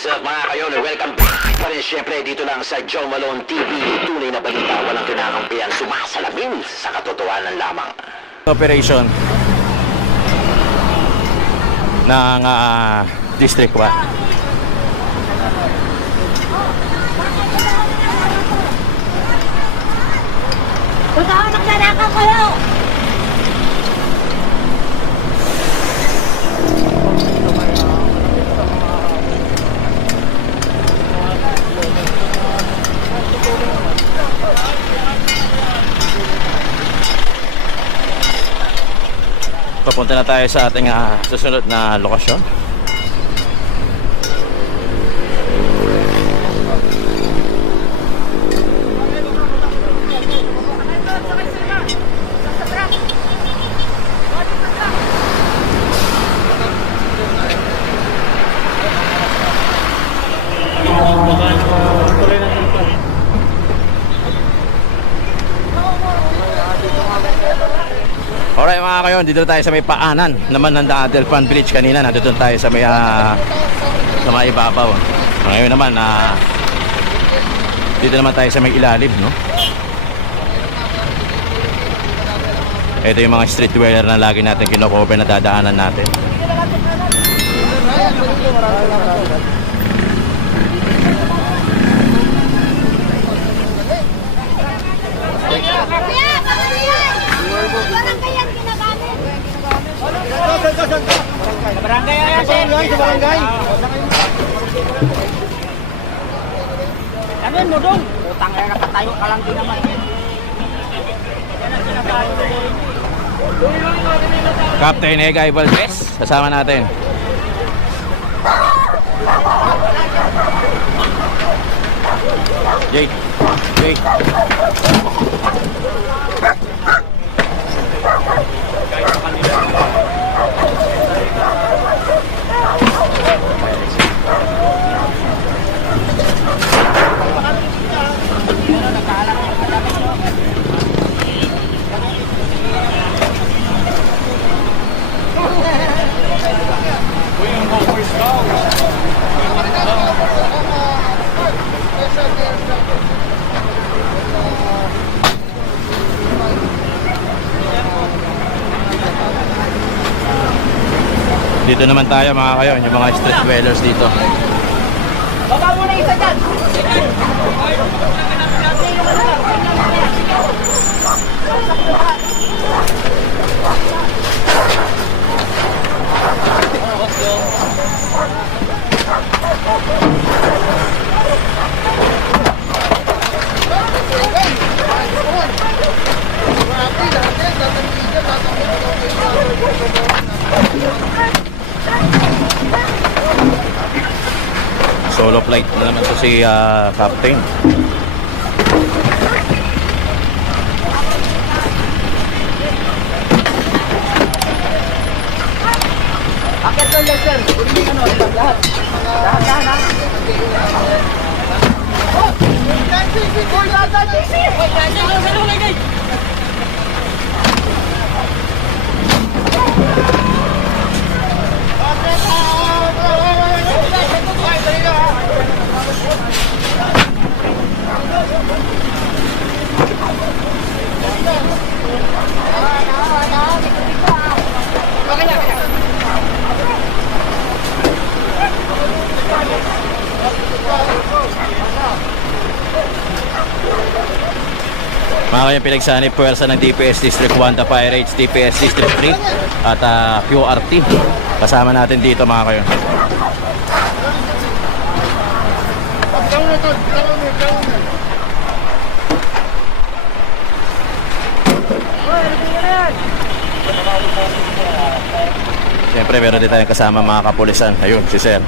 What's up mga kayon? Welcome back pa rin syempre dito lang sa Joe Malone TV. Tunay na balita, walang kinakampihan, sumasalamin sa katotohanan lamang. operation ng ah, District 1. Totoo, nagnanakaw kayo! Papunta na tayo sa ating ah, susunod na lokasyon. Kayon, dito tayo sa may paanan naman ng Adelpan Bridge kanina. Nandito tayo sa may ah, sa may ibabaw. Ngayon naman na dito naman tayo sa may ilalim, no? Ito yung mga street dweller na lagi natin kinocover na dadaanan natin. Ano mo dong? Utang na nakatayo ka lang din naman. Captain Egay Valdez, kasama natin. Jake, Jake. Dito naman tayo mga kayon, yung mga street dwellers dito. Baba mo na isa dyan. Solo flight na naman to si ah, Captain. Akit lang yan, sir. Hindi ano, lahat, lahat. Lahat, lahat, ha? Mga kanyang pinagsanip puwersa ng DPS District 1, the Pirates, DPS District 3 at ah, QRT. Kasama natin dito mga kayo. Siyempre meron din tayong kasama mga kapulisan. Ayun, si Sir.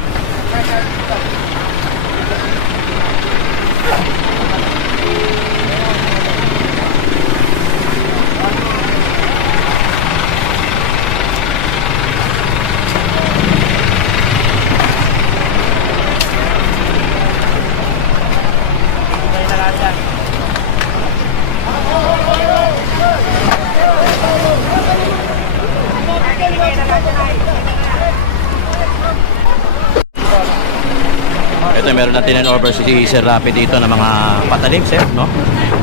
Na tinan over si Sir Rapi dito ng mga patalim sir, no?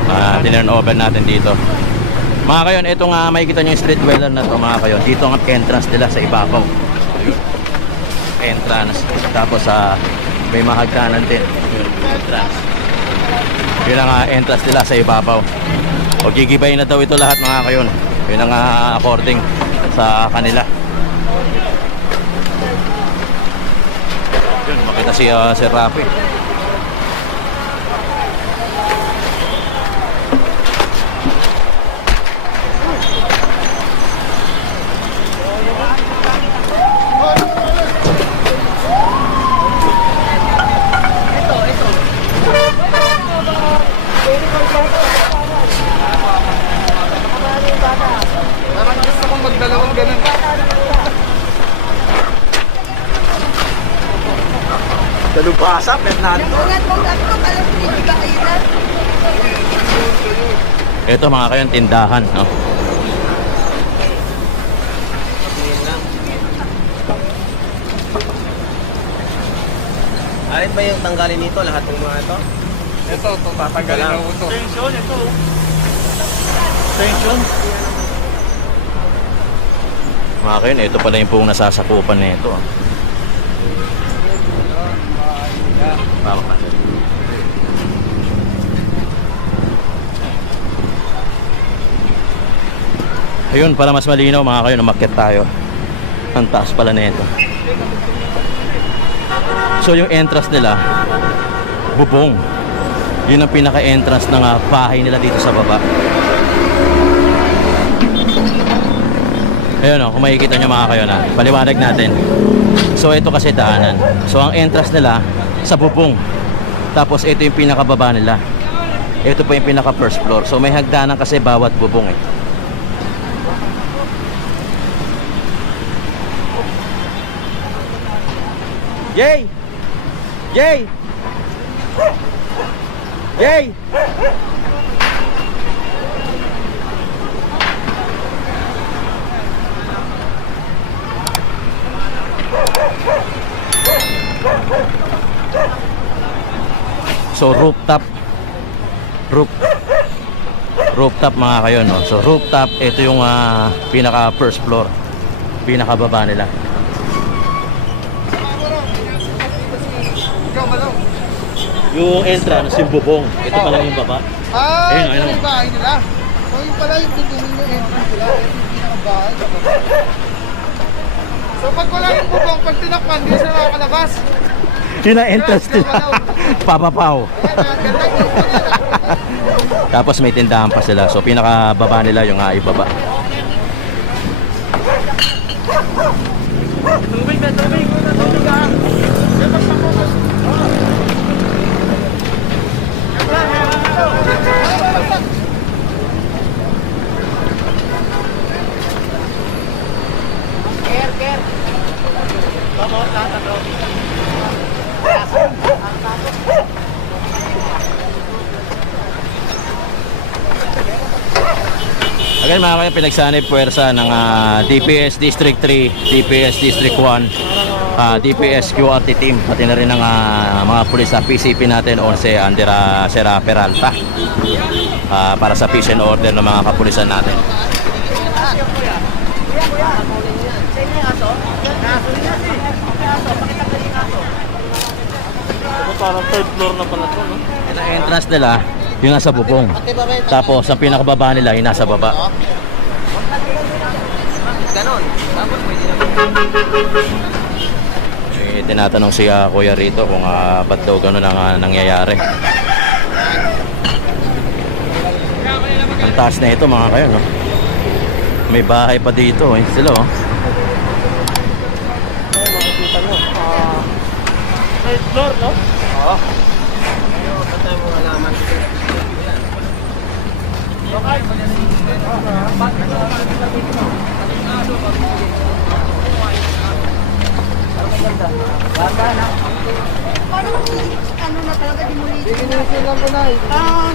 Uh, tinan over natin dito. Mga kayon, ito nga makikita nyo yung street dweller na to mga kayon. Dito ang entrance nila sa ibabaw. Entrance. Tapos sa may mahagdanan din. Entrance. Yun ang ah, entrance nila sa ibabaw. O gigibay na daw ito lahat mga kayon. Yun ang ah, according sa kanila. Yun, makita si uh, Sir Rafi. Dalubasa, Fernando. Ito mga kayon, tindahan. No? Alin ba yung tanggalin nito? Lahat ng mga ito? Ito, ito, tatanggalin na ko ito. Mga kayon, ito pala yung pong nasasakupan na na? Ayun, para mas malinaw mga kayo, umakyat tayo. Ang taas pala na ito. So yung entrance nila, bubong. Yun ang pinaka-entrance ng ah, bahay nila dito sa baba. Ayun o, kung makikita nyo mga kayo na, paliwanag natin. So ito kasi daanan. So ang entrance nila sa bubong. Tapos ito yung pinakababa nila. Ito pa yung pinaka first floor. So may hagdanan kasi bawat bubong eh. Yay! Yay! Yay! So rooftop roof rooftop mga kayo no. So rooftop ito yung ah, pinaka first floor. Pinaka baba nila. Yung entrance yung bubong. Ito pa lang yung baba. Ah, Ayun, ayun. yung bahay nila. So, yung pala yung bubong yung entrance nila. Ito yung pinakabahay. sa baba. Pag wala yung bubong, pag tinakpan, di sila makakalabas. Yun ang entrance nila. Papapaw. Tapos may tindahan pa sila. So pinaka baba nila yung uh, ibaba. Again mga kayo, pinagsanib puwersa ng ah, DPS District 3, DPS District 1, ah, DPS QRT team, pati na rin ng ah, mga pulis sa PCP natin, 11 under ah, Sera Peralta, ah, para sa peace and order ng mga kapulisan natin. Parang third floor na pala to, no? Ang entrance nila, yung nasa bubong. Tapos ang pinakababa nila, yung nasa baba. Ganon. Tapos pwede naman. Eh, tinatanong si ah, Kuya rito kung uh, ba't daw gano'n ang ah, nangyayari. Ang taas na ito mga kayo, no? May bahay pa dito, eh. Sila, oh. Makikita nyo. Third floor, no? Oo. Ayun, ba't tayo mga laman? Parang ano na talaga, demolition. Tingnan lang ko na eh. Ah,